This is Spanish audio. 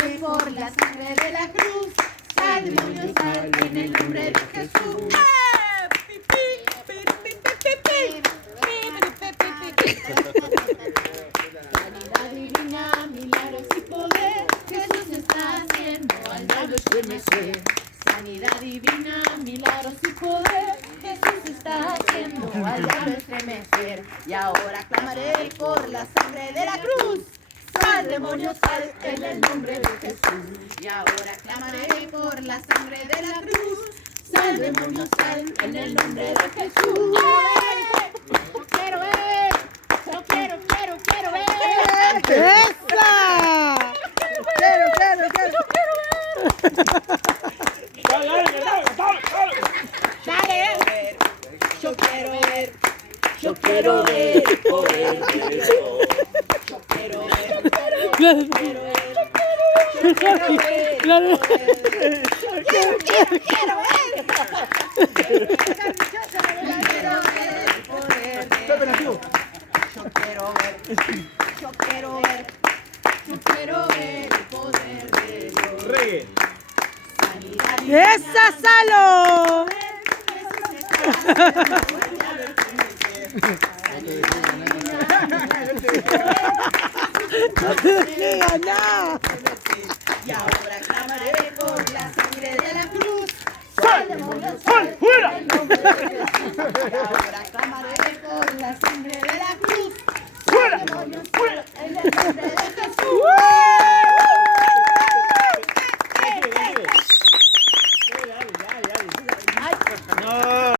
clamaré por la sangre de la cruz. Sal, demonio, sal, en el nombre de Jesús. Sanidad divina, milagros y poder, Jesús está haciendo al diablo estremecer. Sanidad divina, milagros y poder, Jesús está haciendo al diablo estremecer. Y ahora clamaré por la sangre de la cruz. Sal, demonio, sal, en el nombre de Jesús. Y ahora clamaré por la sangre de la cruz. Sal, demonio, sal, en el nombre de Jesús. Yo quiero ver, yo quiero ver. ¡Esa! Dale. Yo quiero ver, yo quiero ver el poder de Dios. Yo quiero ver, yo quiero ver, yo quiero ver el poder de Dios. Quiero ver. Yo quiero ver el poder de Dios. Reggae. ¡Esa, Salo! Y ahora clamaré por la sangre de la cruz. ¡Sal! ¡Fuera! Y ahora clamaré